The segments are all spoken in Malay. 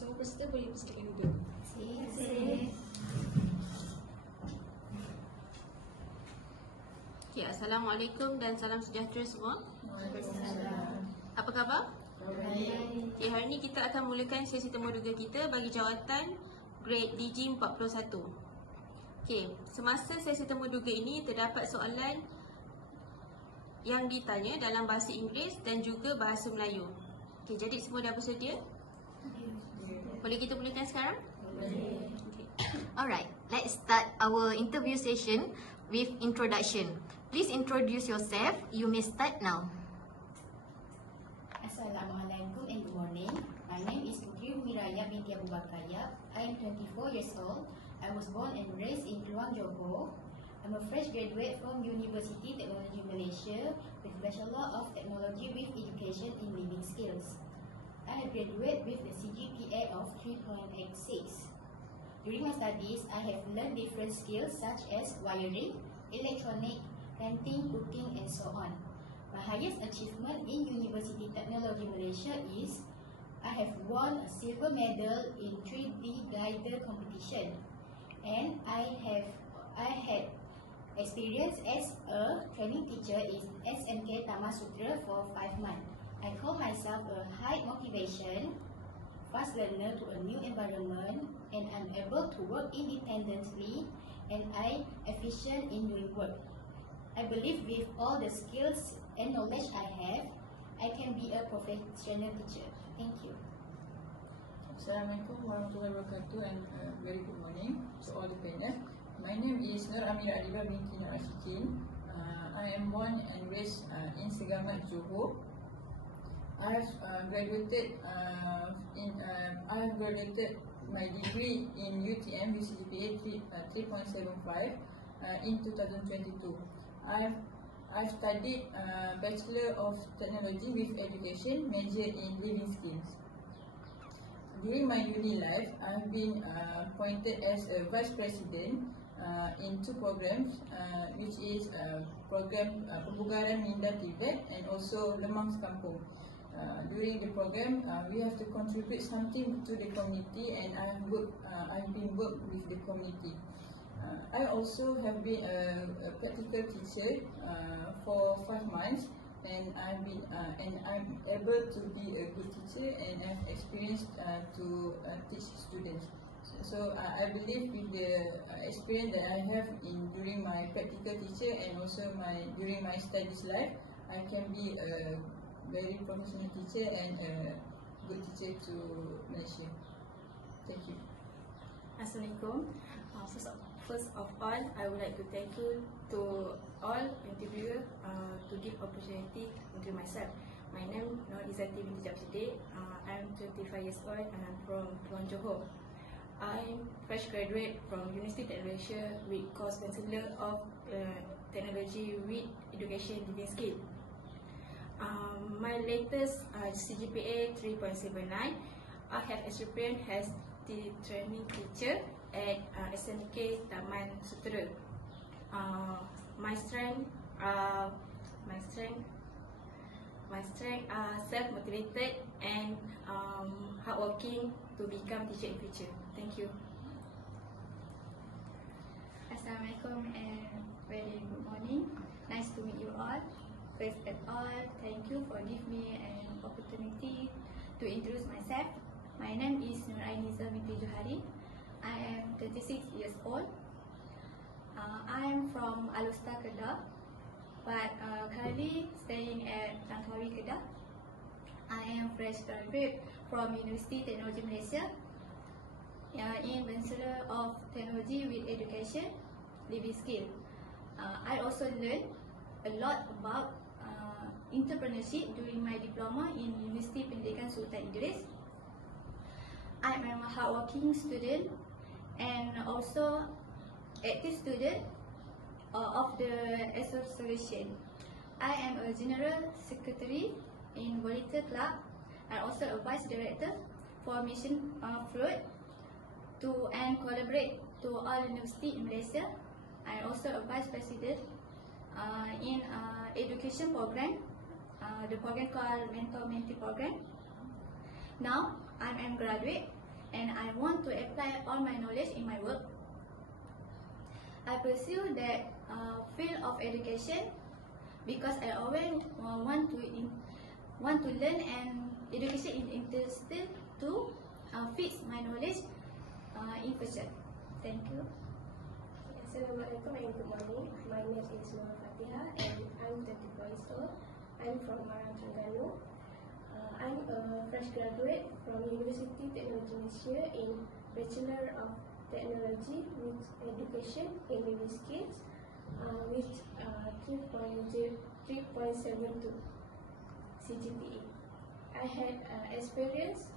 Semua peserta boleh bersilakan duduk. Okay, Assalamualaikum dan salam sejahtera semua. Waalaikumsalam. Apa khabar? Baik. Okay, hari ini kita akan mulakan sesi temuduga kita bagi jawatan grade DG 41. Okay, semasa sesi temuduga ini terdapat soalan yang ditanya dalam bahasa Inggeris dan juga bahasa Melayu. Okay, jadi semua dah bersedia? Boleh kita mulakan sekarang? Boleh. Okay. Alright, let's start our interview session with introduction. Please introduce yourself. You may start now. Assalamualaikum and good morning. My name is Putri Miraya binti Abu Bakar Yap. I am 24 years old. I was born and raised in Kluang, Johor. I'm a fresh graduate from University Technology Malaysia with Bachelor of Technology with Education in Living Skills. I have graduated with the CGPA of 3.86. During my studies, I have learned different skills such as wiring, electronic, painting, cooking, and so on. My highest achievement in University Technology Malaysia is I have won a silver medal in 3D glider competition, and I had experience as a training teacher in SMK Taman Sutera for 5 months. I call myself a high motivation, fast learner to a new environment, and I'm able to work independently, and I efficient in doing work. I believe with all the skills and knowledge I have, I can be a professional teacher. Thank you. Assalamualaikum warahmatullahi wabarakatuh and very good morning to all the panel. My name is Nur Amira Adiba binti Nur Ashikin. I am born and raised in Segamat, Johor. I have graduated my degree in UTM with CGPA 3.75 in 2022. I've studied Bachelor of Technology with Education, major in Living Skills. During my uni life, I've been appointed as a Vice President in 2 programs, which is program Pembugaran Minda Tibet and also Lemang Sekampung. During the program, we have to contribute something to the community, and I've been worked with the community. I also have been a practical teacher for 5 months, and I'm able to be a good teacher, and I've experienced to teach students. So I believe with the experience that I have during my practical teacher and also during my studies life, I can be a very professional teacher and a good teacher to Malaysia. Thank you. Assalamualaikum. First of all, I would like to thank you to all interviewers to give opportunity to myself. My name is Nur Izzati binti Japside. I'm 25 years old and I'm from Kluang, Johor. I'm fresh graduate from University Technology with course Bachelor of Technology with Education Living Skill. My latest CGPA 3.79. I have experience as the training teacher at SMK Taman Sutera. My strength are self-motivated and hardworking to become teacher in future. Thank you. Assalamualaikum and very good morning. Nice to meet you all. First of all, thank you for giving me an opportunity to introduce myself. My name is Nur Ainiza binti Johari. I am 36 years old. I am from Alustar, Kedah, but currently staying at Langkawi, Kedah. I am fresh graduate from University Technology Malaysia in Bachelor of Technology with Education, Living Skill. I also learned a lot about entrepreneurship during my diploma in University Pendidikan Sultan Idris. I am a hardworking student and also active student of the association. I am a general secretary in Volunteer Club and also a vice director for Mission Fruit and collaborate to all university in Malaysia. I am also a vice president in education program, the program called Mentor Mentee program. Now I am graduate and I want to apply all my knowledge in my work. I pursue that field of education because I always want to learn, and education is interested to fix my knowledge in future. Thank you. Assalamualaikum and good morning. My name is Nur Fatiha and I'm 24 years old. I'm from Marang, Terengganu. I'm a fresh graduate from University Technology Malaysia in Bachelor of Technology with Education in Mini Skills with 3.72 CGPA. I had experience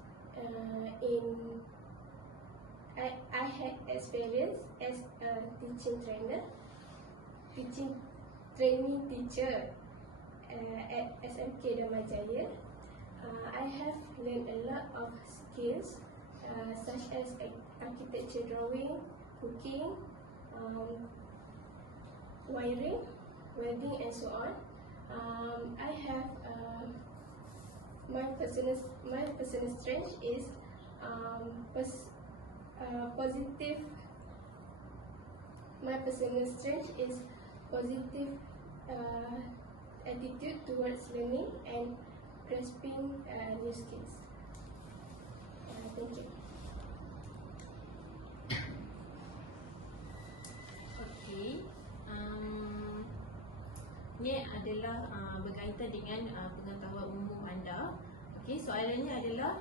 I had experience as a training teacher at SMK Damajaya. I have learned a lot of skills such as architecture drawing, cooking, wiring, welding, and so on. I have my personal strength is positive. My personal strength is positive attitude towards learning and grasping new skills. Thank you. Okey. Ini adalah berkaitan dengan pengetahuan umum anda. Okey, soalannya adalah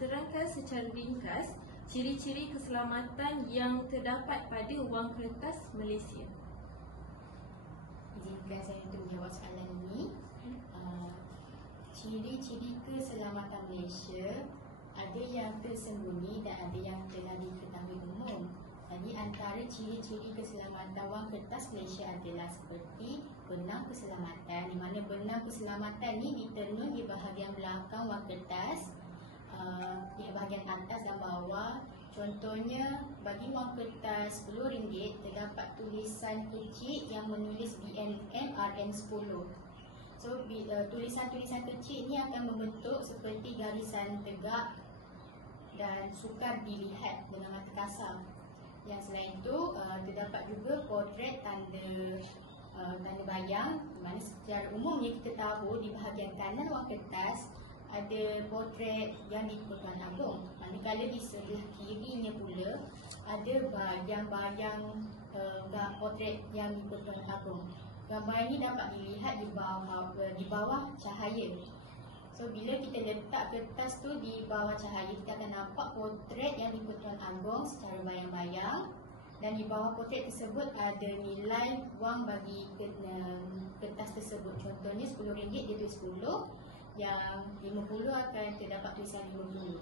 terangkan secara ringkas ciri-ciri keselamatan yang terdapat pada wang kertas Malaysia. Izinkan saya untuk menjawab soalan ini. Ciri-ciri keselamatan Malaysia ada yang tersembunyi dan ada yang telah diketahui umum. Jadi antara ciri-ciri keselamatan wang kertas Malaysia adalah seperti benang keselamatan, di mana benang keselamatan ni ditenun di bahagian belakang wang kertas, di bahagian atas dan bawah. Contohnya bagi wang kertas RM10 terdapat tulisan kecil yang menulis BNM RM10. So tulisan-tulisan kecil ini akan membentuk seperti garisan tegak dan sukar dilihat dengan mata kasar. Yang selain itu terdapat juga potret tanda bayang, di mana secara umumnya kita tahu di bahagian kanan wang kertas ada potret yang di-Pertuan Agong. Manakala di sebelah kirinya pula ada bayang-bayang potret yang di-Pertuan Agong. Gambar ini dapat dilihat di bawah cahaya. So bila kita letak kertas tu di bawah cahaya, kita akan nampak potret yang di-Pertuan Agong secara bayang-bayang, dan di bawah potret tersebut ada nilai wang bagi kertas tersebut. Contohnya RM10 dia tulis 10, yang 50 akan terdapat tulisan 50.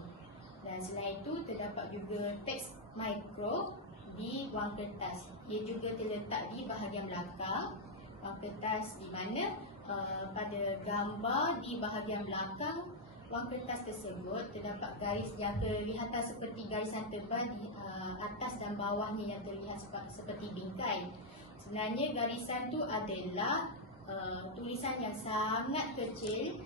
Dan selain itu terdapat juga teks mikro di wang kertas. Ia juga terletak di bahagian belakang wang kertas, di mana pada gambar di bahagian belakang wang kertas tersebut terdapat garis yang kelihatan seperti garisan tebal di atas dan bawahnya yang terlihat seperti bingkai. Sebenarnya garisan tu adalah tulisan yang sangat kecil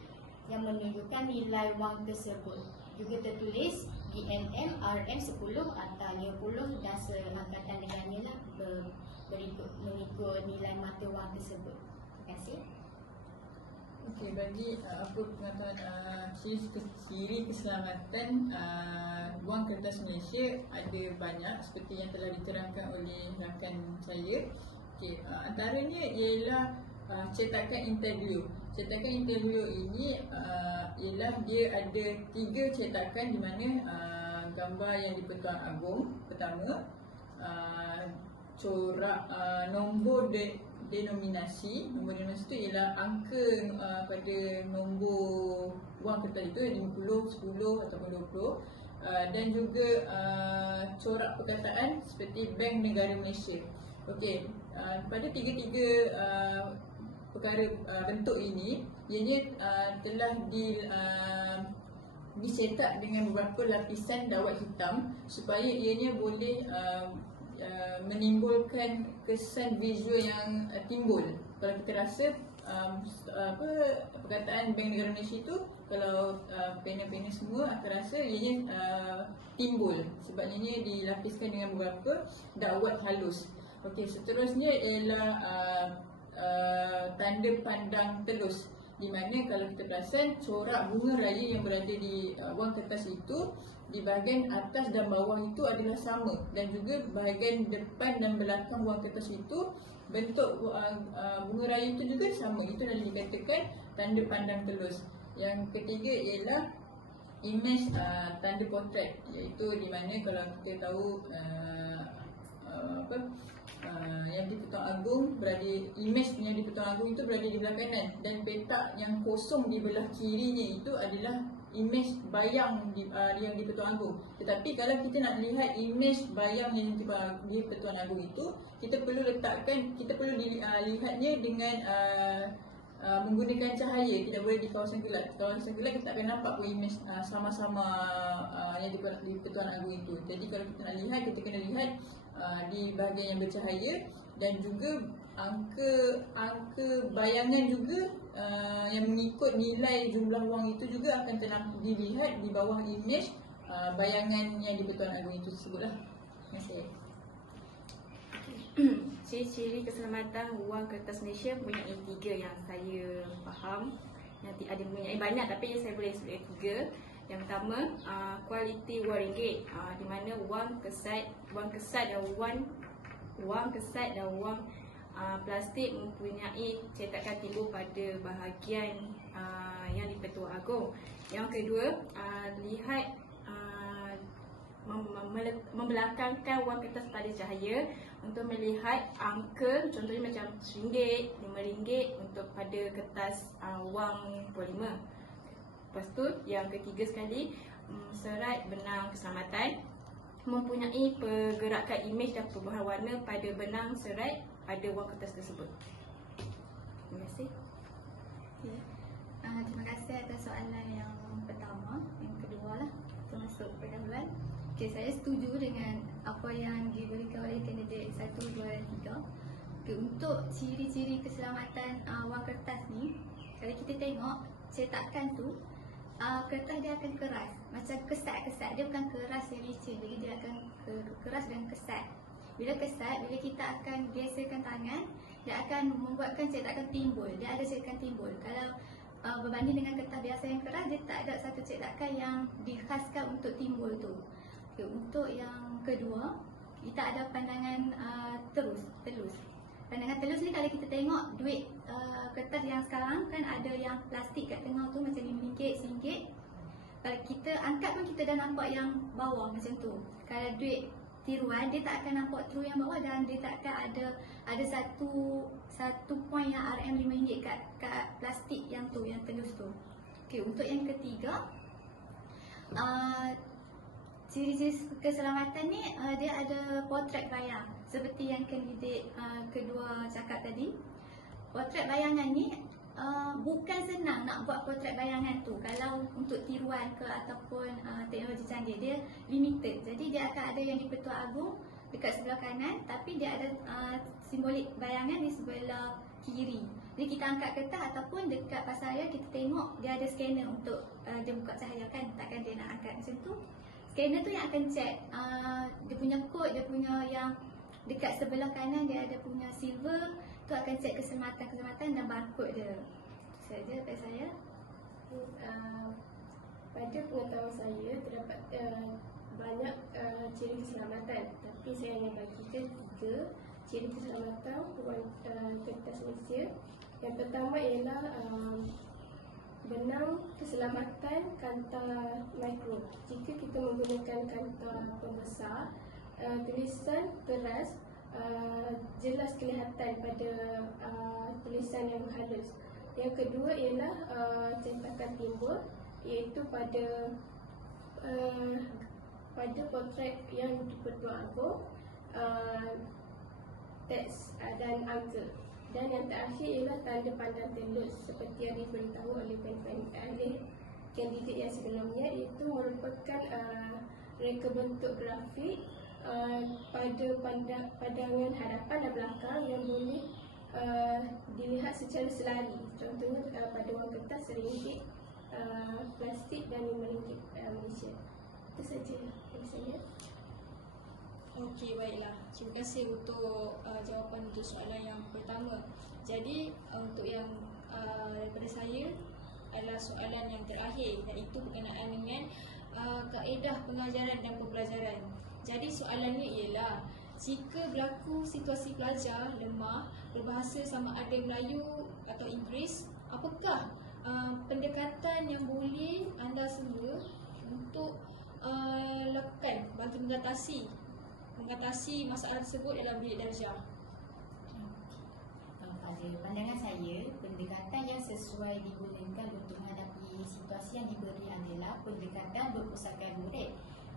yang menunjukkan nilai wang tersebut. Juga tertulis BNM RM10 atau 50 dan seangkatan dengannya lah mengikut nilai mata wang tersebut. Terima kasih. Okey, bagi apa pengetahuan ciri keselamatan wang kertas Malaysia ada banyak seperti yang telah diterangkan oleh rakan saya. Okey, antaranya ialah cetakan intaglio. Cetakan intaglio ini ialah dia ada 3 cetakan di mana gambar yang di-Pertuan Agong pertama, corak nombor denominasi. Nombor denominasi itu ialah angka pada nombor wang kertas itu, 50, 10 ataupun 20, dan juga corak perkataan seperti Bank Negara Malaysia. Okey, pada tiga-tiga perkara bentuk ini, ianya telah dicetak dengan beberapa lapisan dawat hitam supaya ianya boleh menimbulkan kesan visual yang timbul. Kalau kita rasa perkataan Bank Negara Malaysia tu, kalau panel-panel semua akan rasa ianya timbul sebab ianya dilapiskan dengan beberapa dakwat halus. Okey, seterusnya ialah tanda pandang telus, di mana kalau kita perasan corak bunga raya yang berada di wang kertas itu, di bahagian atas dan bawah itu adalah sama, dan juga bahagian depan dan belakang wang kertas itu bentuk bunga raya itu juga sama. Itu dah dikatakan tanda pandang telus. Yang ketiga ialah image tanda potret, iaitu di mana kalau kita tahu yang di Pertuan Agong berada, image yang di Pertuan Agong itu berada di belah kanan, dan petak yang kosong di belah kirinya itu adalah image bayang yang di Pertuan Agong. Tetapi kalau kita nak lihat image bayang yang di Pertuan Agong itu, kita perlu lihatnya dengan menggunakan cahaya, tidak boleh di kawasan gelap. Kawasan gelap kita akan nampak pun image sama-sama yang di Pertuan Agong itu. Jadi kalau kita nak lihat, kita kena lihat di bahagian yang bercahaya, dan juga angka bayangan juga yang mengikut nilai jumlah wang itu juga akan dilihat di bawah image bayangan yang di Pertuan Agong itu tersebutlah. Terima kasih. Ciri-ciri keselamatan wang kertas Malaysia mempunyai 3 yang saya faham. Nanti ada mempunyai banyak, tapi saya boleh sebut 3. Yang pertama, kualiti wang ringgit, di mana wang kesat dan wang plastik mempunyai cetakan timbul pada bahagian yang di Pertuan Agong. Yang kedua, lihat membelakangkan wang kertas pada cahaya untuk melihat angka, contohnya macam RM1, RM5 untuk pada kertas wang polimer. Lepas tu, yang ketiga sekali, serat benang keselamatan mempunyai pergerakan imej dan perubahan warna pada benang serat pada wang kertas tersebut. Terima kasih. Terima kasih atas soalan yang pertama. Yang kedua lah, kita masuk pendahuluan. Okay, saya setuju dengan apa yang diberikan oleh kandidat 1, 2 dan 3. Okay, untuk ciri-ciri keselamatan wang kertas ni, kalau kita tengok cetakan tu, kertas dia akan keras, macam kesat-kesat. Dia bukan keras yang licin, jadi dia akan keras dan kesat. Bila kesat, bila kita akan geserkan tangan, dia akan membuatkan cetakan timbul. Dia ada cetakan timbul. Kalau berbanding dengan kertas biasa yang keras, dia tak ada satu cetakan yang dikhaskan untuk timbul tu. Okay, untuk yang kedua, kita ada pandangan telus. Pandangan telus ni kalau kita tengok duit kertas yang sekarang kan ada yang plastik kat tengah tu macam RM5, RM1. Kalau kita angkat pun kita dah nampak yang bawah macam tu. Kalau duit tiruan dia tak akan nampak true yang bawah, dan dia tak akan ada satu point yang RM5 kat plastik yang tu, yang telus tu. Okey, untuk yang ketiga, ciri-ciri keselamatan ni dia ada potret bayang seperti yang kandidat kedua cakap tadi. Potret bayangan ni bukan senang nak buat potret bayangan tu. Kalau untuk tiruan ke ataupun teknologi canggih, dia limited. Jadi dia akan ada yang di Pertuan Agong dekat sebelah kanan, tapi dia ada simbolik bayangan di sebelah kiri. Jadi kita angkat kertas ataupun dekat pasaraya kita tengok dia ada scanner untuk dia buka cahaya kan. Takkan dia nak angkat macam tu. Scanner tu yang akan check dia punya kod, dia punya yang dekat sebelah kanan dia ada punya silver tu, akan check keselamatan dan barcode dia. Itu saja daripada saya. Pada pengetahuan saya terdapat banyak ciri keselamatan, tapi saya hanya bagikan 3 ciri keselamatan wang kertas Malaysia. Yang pertama ialah benang keselamatan kanta mikro. Jika kita menggunakan kanta pembesar, tulisan keras jelas kelihatan pada tulisan yang halus. Yang kedua ialah cetakan timbul, iaitu pada potret yang di Pertuan Agong, teks dan angka. Dan yang terakhir ialah tanda pandang telus seperti yang diberitahu oleh kandidat yang sebelumnya, iaitu merupakan reka bentuk grafik pada pandangan hadapan dan belakang yang boleh dilihat secara selari. Contohnya pada wang kertas RM1, plastik dan RM5 Malaysia. Itu saja dari saya. Okey, baiklah. Terima kasih untuk jawapan untuk soalan yang pertama. Jadi untuk yang daripada saya adalah soalan yang terakhir, iaitu berkenaan dengan kaedah pengajaran dan pembelajaran. Jadi soalannya ialah, jika berlaku situasi pelajar lemah berbahasa sama ada Melayu atau Inggeris, apakah pendekatan yang boleh anda semua untuk lakukan bagi mengatasi masalah tersebut dalam bilik darjah? Pada pandangan saya, pendekatan yang sesuai digunakan untuk menghadapi situasi yang diberi adalah pendekatan berpusatkan murid,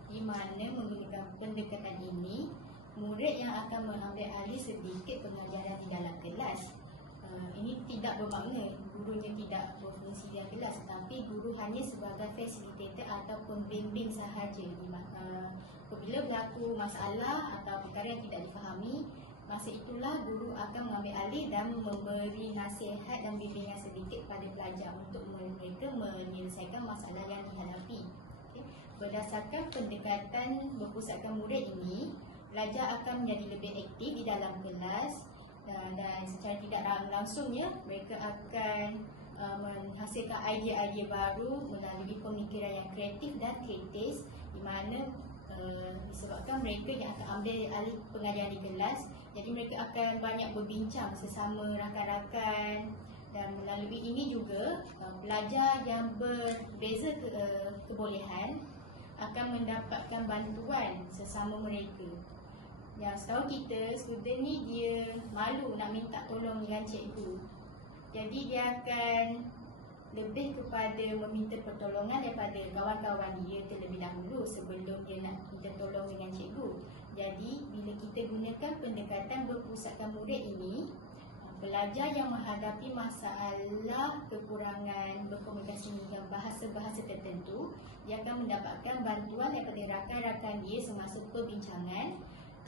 di mana menggunakan pendekatan ini, murid yang akan mengambil alih sedikit pengajaran di dalam kelas. Ini tidak bermakna gurunya tidak berfungsi dalam kelas, tetapi guru hanya sebagai fasilitator atau pembimbing sahaja. Apabila berlaku masalah atau perkara yang tidak difahami, masa itulah guru akan mengambil alih dan memberi nasihat dan bimbingan sedikit pada pelajar untuk mereka menyelesaikan masalah yang dihadapi. Berdasarkan pendekatan berpusatkan murid ini, pelajar akan menjadi lebih aktif di dalam kelas, dan secara tidak langsungnya mereka akan menghasilkan idea-idea baru melalui pemikiran yang kreatif dan kritis, di mana disebabkan mereka yang akan ambil alih pengajaran di kelas, jadi mereka akan banyak berbincang sesama rakan-rakan, dan melalui ini juga pelajar yang berbeza kebolehan akan mendapatkan bantuan sesama mereka. Yang setahu kita, student ni dia malu nak minta tolong dengan cikgu, jadi dia akan lebih kepada meminta pertolongan daripada kawan-kawan dia terlebih dahulu sebelum dia nak minta tolong dengan cikgu. Jadi bila kita gunakan pendekatan berpusatkan murid ini, pelajar yang menghadapi masalah kekurangan berkomunikasi dengan bahasa-bahasa tertentu, dia akan mendapatkan bantuan daripada rakan-rakan dia semasa perbincangan,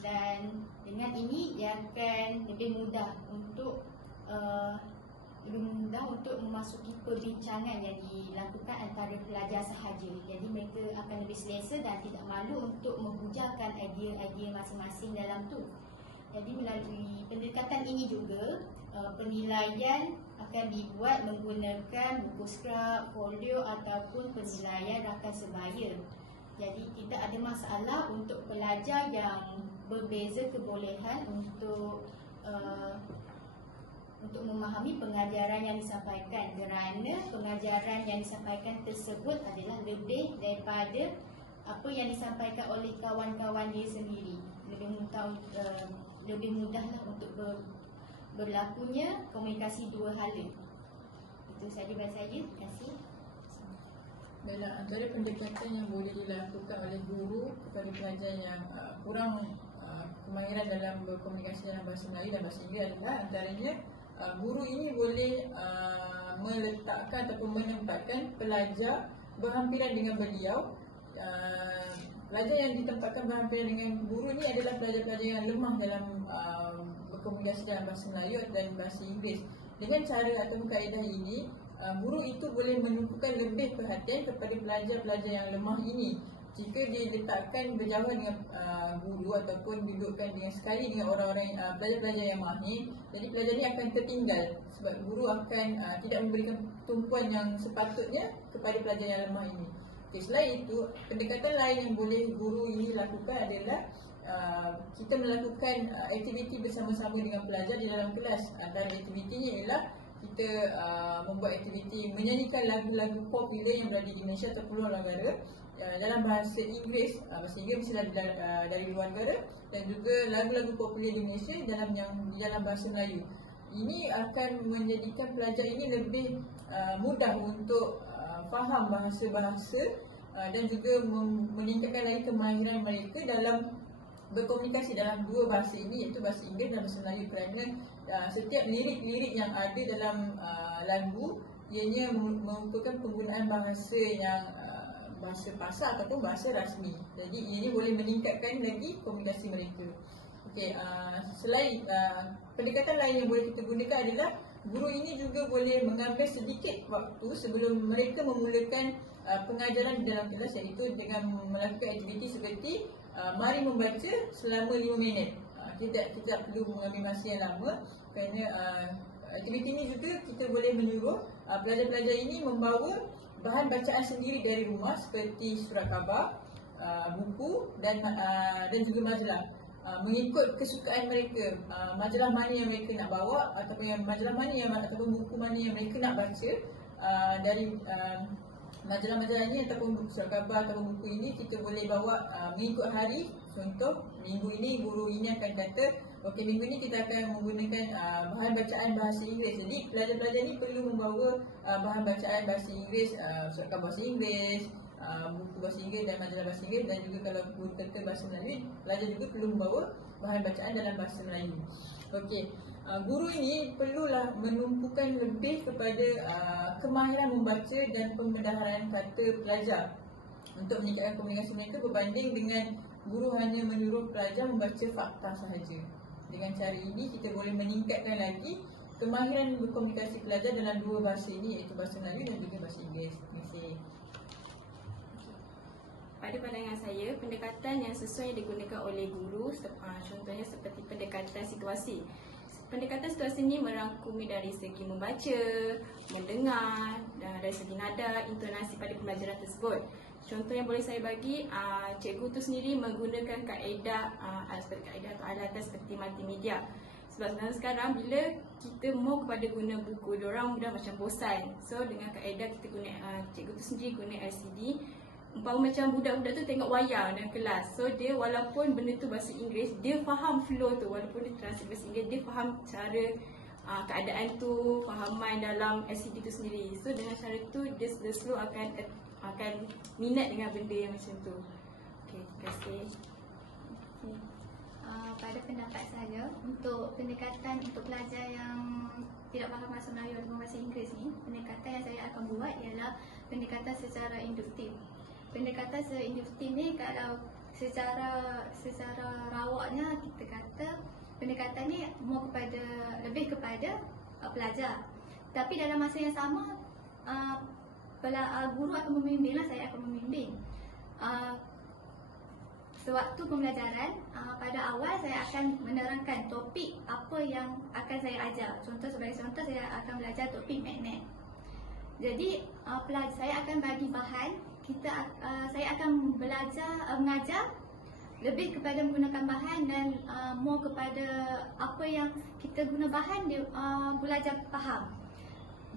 dan dengan ini dia akan lebih mudah untuk memasuki perbincangan yang dilakukan antara pelajar sahaja. Jadi mereka akan lebih selesa dan tidak malu untuk menghujahkan idea-idea masing-masing dalam tu. Jadi melalui pendekatan ini juga, penilaian akan dibuat menggunakan buku skrap, folio ataupun penilaian rakan sebaya. Jadi tidak ada masalah untuk pelajar yang berbeza kebolehan untuk memahami pengajaran yang disampaikan, kerana pengajaran yang disampaikan tersebut adalah lebih daripada apa yang disampaikan oleh kawan-kawan dia sendiri. Lebih mudahlah untuk berlakunya komunikasi dua hala. Itu sahaja dari saya. Terima kasih. Dalam antara pendekatan yang boleh dilakukan oleh guru kepada pelajar yang kurang kemahiran dalam berkomunikasi dalam bahasa Melayu dan bahasa Inggeris adalah antaranya guru ini boleh meletakkan ataupun menempatkan pelajar berhampiran dengan beliau. Pelajar yang ditempatkan berhampiran dengan guru ni adalah pelajar-pelajar yang lemah dalam berkomunikasi dalam bahasa Melayu dan bahasa Inggeris. Dengan cara atau kaedah ini, guru itu boleh menumpukan lebih perhatian kepada pelajar-pelajar yang lemah ini. Jika diletakkan berjauhan dengan guru ataupun dudukkan dengan sekali dengan orang-orang pelajar-pelajar yang mahir, jadi pelajar ini akan tertinggal sebab guru akan tidak memberikan tumpuan yang sepatutnya kepada pelajar yang lemah ini. Okay, selain itu, pendekatan lain yang boleh guru ini lakukan adalah kita melakukan aktiviti bersama-sama dengan pelajar di dalam kelas. Antara aktivitinya ialah kita membuat aktiviti menyanyikan lagu-lagu popular yang berada di Malaysia atau peluang negara dalam bahasa Inggeris. Bahasa Inggeris mesti dari luar negara, dan juga lagu-lagu popular di Malaysia dalam bahasa Melayu. Ini akan menjadikan pelajar ini lebih mudah untuk faham bahasa-bahasa dan juga meningkatkan lagi kemahiran mereka dalam berkomunikasi dalam dua bahasa ini, iaitu bahasa Inggeris dan bahasa Melayu, kerana setiap lirik-lirik yang ada dalam lagu ianya merupakan penggunaan bahasa yang bahasa pasar ataupun bahasa rasmi. Jadi ini boleh meningkatkan lagi komunikasi mereka. Okey, selain pendekatan lain yang boleh kita gunakan adalah guru ini juga boleh mengambil sedikit waktu sebelum mereka memulakan pengajaran di dalam kelas, iaitu dengan melakukan aktiviti seperti mari membaca selama 5 minit. Kita tak perlu mengambil masa yang lama kerana aktiviti ini juga kita boleh menyuruh pelajar-pelajar ini membawa bahan bacaan sendiri dari rumah seperti surat khabar, buku dan juga majalah. Mengikut kesukaan mereka, majalah mana yang mereka nak bawa ataupun majalah mana yang ataupun buku mana yang mereka nak baca, dari majalah-majalah ini ataupun surat khabar ataupun buku ini kita boleh bawa mengikut hari. Contoh, minggu ini guru ini akan kata, okey, minggu ini kita akan menggunakan bahan bacaan bahasa Inggeris. Jadi pelajar-pelajar ni perlu membawa bahan bacaan bahasa Inggeris, surat khabar bahasa Inggeris, buku bahasa Inggeris dan majalah bahasa Inggeris, dan juga kalau guru kata bahasa Melayu, pelajar juga perlu membawa bahan bacaan dalam bahasa Melayu. Okey, guru ini perlulah menumpukan lebih kepada kemahiran membaca dan pembendaharaan kata pelajar untuk meningkatkan komunikasi mereka berbanding dengan guru hanya menyuruh pelajar membaca fakta sahaja. Dengan cara ini kita boleh meningkatkan lagi kemahiran berkomunikasi pelajar dalam dua bahasa ini, iaitu bahasa Melayu dan juga bahasa Inggeris. Terima kasih. Pada pandangan saya, pendekatan yang sesuai digunakan oleh guru contohnya seperti pendekatan situasi. Pendekatan situasi ini merangkumi dari segi membaca, mendengar, dan dari segi nada, intonasi pada pembelajaran tersebut. Contoh yang boleh saya bagi, cikgu tu sendiri menggunakan kaedah seperti kaedah atau alatan seperti multimedia. Sebab sekarang bila kita mau kepada guna buku, diorang mudah macam bosan. So dengan kaedah kita guna, cikgu tu sendiri guna LCD. Umpama macam budak-budak tu tengok wayang dalam kelas. So dia walaupun benda tu bahasa Inggeris, dia faham flow tu. Walaupun dia translate bahasa Inggeris, dia faham cara keadaan tu, fahaman dalam LCD tu sendiri. So dengan cara tu dia slow akan minat dengan benda yang macam tu. Okey, terima kasih. Pada pendapat saya, untuk pendekatan untuk pelajar yang tidak faham bahasa Melayu atau bahasa Inggeris ni, pendekatan yang saya akan buat ialah pendekatan secara induktif. Pendekatan secara induktif ni kalau secara rawaknya kita kata pendekatan ni lebih kepada pelajar. Tapi dalam masa yang sama guru akan membimbing lah, saya akan membimbing. Sewaktu pembelajaran, pada awal saya akan menerangkan topik apa yang akan saya ajar. Sebagai contoh, saya akan belajar topik magnet. Jadi saya akan bagi bahan, saya akan mengajar lebih kepada menggunakan bahan dan more kepada apa yang kita guna bahan, belajar faham.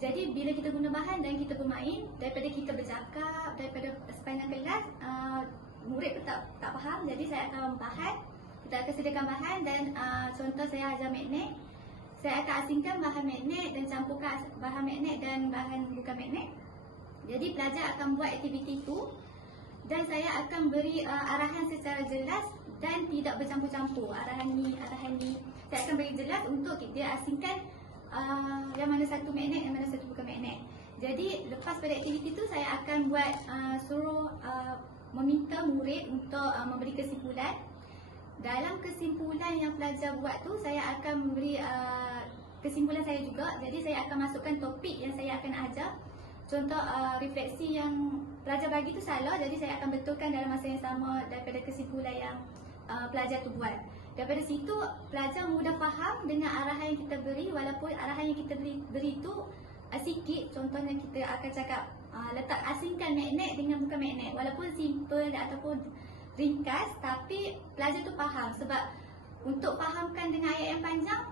Jadi bila kita guna bahan dan kita bermain, daripada kita bercakap, daripada sepanjang kelas, murid pun tak faham. Jadi saya akan kita akan sediakan bahan dan contoh saya ajar magnet, saya akan asingkan bahan magnet dan campurkan bahan magnet dan bahan bukan magnet. Jadi pelajar akan buat aktiviti itu dan saya akan beri arahan secara jelas dan tidak bercampur-campur. Arahan ni. Saya akan beri jelas untuk dia asingkan yang mana satu magnet, yang mana satu bukan magnet. Jadi lepas pada aktiviti itu saya akan buat meminta murid untuk memberi kesimpulan. Dalam kesimpulan yang pelajar buat tu, saya akan memberi kesimpulan saya juga. Jadi saya akan masukkan topik yang saya akan ajar. Contoh refleksi yang pelajar bagi tu salah, jadi saya akan betulkan dalam masa yang sama daripada kesimpulan yang pelajar tu buat. Daripada situ pelajar mudah faham dengan arahan yang kita beri, walaupun arahan yang kita beri tu sikit. Contohnya kita akan cakap letak asingkan magnet dengan bukan magnet, walaupun simple ataupun ringkas, tapi pelajar tu faham. Sebab untuk fahamkan dengan ayat yang panjang,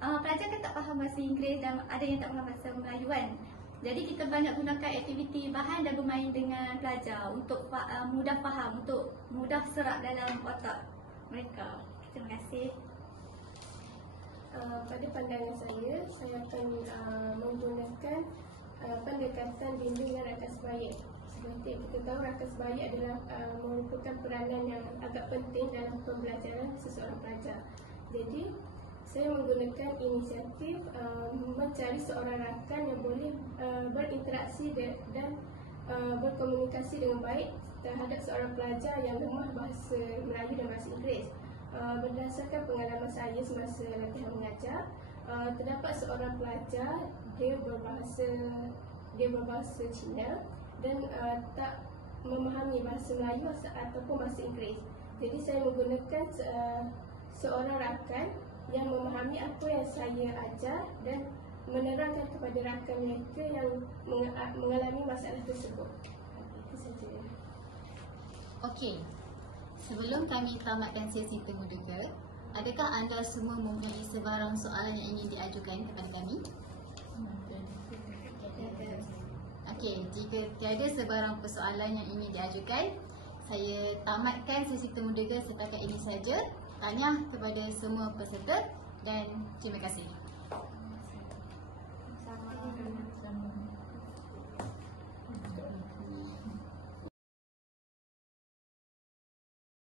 pelajar kan tak faham bahasa Inggeris dan ada yang tak faham bahasa Melayuan. Jadi kita banyak gunakan aktiviti bahan dan bermain dengan pelajar untuk mudah faham, untuk mudah serap dalam otak mereka. Terima kasih. Pada pandangan saya akan menggunakan pendekatan bimbingan rakan sebaya. Seperti kita tahu, rakan sebaya adalah merupakan peranan yang agak penting dalam pembelajaran seseorang pelajar. Jadi saya menggunakan inisiatif mencari seorang rakan yang boleh berinteraksi dan berkomunikasi dengan baik terhadap seorang pelajar yang lemah bahasa Melayu dan bahasa Inggeris. Berdasarkan pengalaman saya semasa latihan mengajar, terdapat seorang pelajar dia berbahasa Cina dan tak memahami bahasa Melayu ataupun bahasa Inggeris. Jadi saya menggunakan seorang rakan yang memahami apa yang saya ajar dan menerangkan kepada rakan mereka yang mengalami masalah tersebut. Itu saja. Okey. Sebelum kami tamatkan sesi temu duga, adakah anda semua mempunyai sebarang soalan yang ingin diajukan kepada kami? Okey, jika tiada sebarang persoalan yang ingin diajukan, saya tamatkan sesi temu duga setakat ini saja. Tahniah kepada semua peserta dan terima kasih.